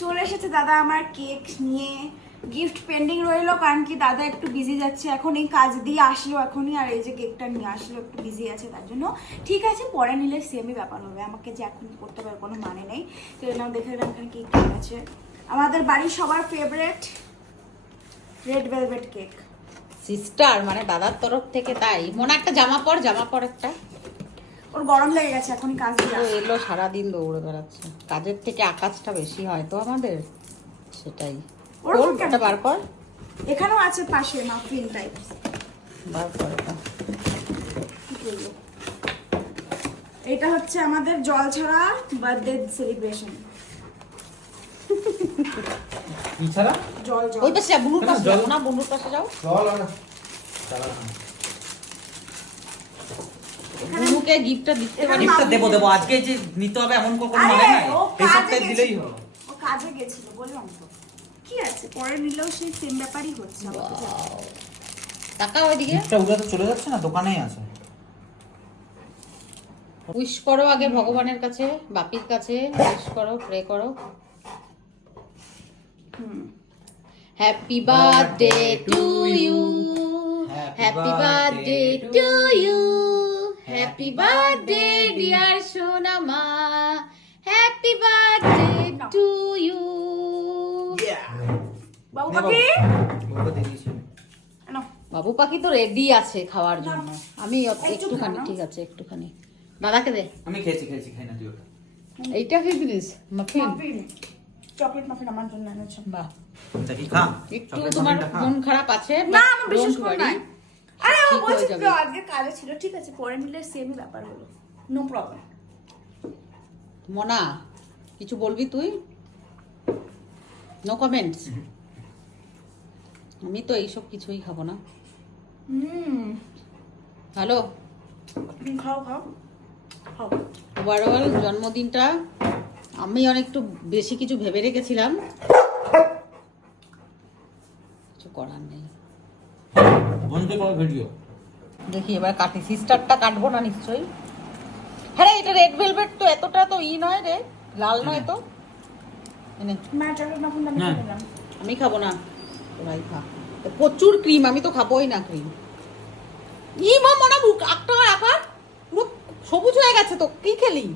চলে এসেছে দাদা আমার কেক নিয়ে। গিফট পেন্ডিং রইলো, কারণ কি দাদা একটু বিজি যাচ্ছে এখন, এই কাজ দিয়ে আসলো এখনই, আর এই যে কেকটা নিয়ে আসলো একটু বিজি আছে তার জন্য। ঠিক আছে, পরে নিলে সেমই ব্যাপার হবে, আমাকে যে এখন করতে পারে কোনো মানে নেই। তো এনাও দেখে দিলাম এখানে কি কেক আছে, আমাদের বাড়ির সবার favourite red velvet cake. Sister মানে দাদার তরফ থেকে, তাই মনে একটা জামা পর একটা। ওর গরম লেগে গেছে এখনই কাজ দিয়ে ও আসলো। এলো সারাদিন দৌড়ে বেড়াচ্ছে, কাজের থেকে আকাশটা বেশি হয় তো আমাদের, সেটাই। ওরকম ওর এটা বার কর, এখানেও আছে পাশে মাফিন টাইপ। বার কর এটা। কি করবো? এটা হচ্ছে আমাদের জল ছাড়া বার্থডে সেলিব্রেশন। কি ছাড়া? জল জল। ওই পাশে যা, বুনুর পাশে জল? যাও না, বুনুর পাশে যাও। চল আমরা চালা। বুনুকে গিফটটা দিতে পারি। গিফটটা দেবো আজকে যে নিতে হবে এমন কোনো মানে নাই, ও এই কাজে সপ্তাহে দিলেই গেছিল। হলো। ও কাজে গেছিল বললাম তো। কি আছে, পরে নিলেও সেই সেম ব্যাপারই হচ্ছে আমাদের সাথে। তাকাও ওইদিকে। গিফটটা উড়ে তো চলে যাচ্ছে না, দোকানেই আছে। উইশ করো আগে ভগবানের কাছে, বাপির কাছে উইশ করো, প্রে করো। Happy birthday to you, happy birthday to you, happy birthday dear সোনামা, হ্যাপি বার্থডে টু ইউ। বাবু পাখি ওকে দিয়ে দিয়েছি। নাও। বাবু পাখি তো রেডি আছে খাওয়ার জন্য, আমি একটুখানি, খাও না। ঠিক আছে একটুখানি। দাদাকে দে, আমি খেয়েছি খাই না তুই ওটা। এইটা কি জিনিস মাফিন? মাফিন, চকলেট মাফিন আমার জন্য এনেছো। বাহ, দেখি খা একটু চকলেট তোমার মাফিনটা খা। মন খারাপ আছে, না but আমার বিশেষ don't করে worry, নাই। আরে ও ঠিক হয়ে বলছি যাবে। তো আজকে কাজে ছিল, ঠিক আছে পরে নিলে সেমই ব্যাপার হলো, নো প্রবলেম। মনা কিছু বলবি তুই? No comments. আমি তো এইসব কিছুই খাবো না। হ্যালো, খাও খাও খাও। ওভারঅল জন্মদিনটা আমি অনেকটু বেশি কিছু ভেবে রেখেছিলাম, কিছু করার নেই। বন্ধ কর ভিডিও। দেখি এবার কাটি, সিস্টারটা কাটবো না নিশ্চয়ই। হ্যাঁ রে, এটা রেড ভেলভেট তো, এতটা তো ই নয় রে, লাল নয় তো। এনে, মা চকলেট মাফিন আমি হ্যাঁ। খেয়ে নিলাম। আমি খাবো না, তোরাই খা। তো প্রচুর ক্রিম, আমি তো খাবোই না ক্রিম। ই মা মনা বুক একটা আকার পুরো সবুজ হয়ে গেছে তো, কি খেলি?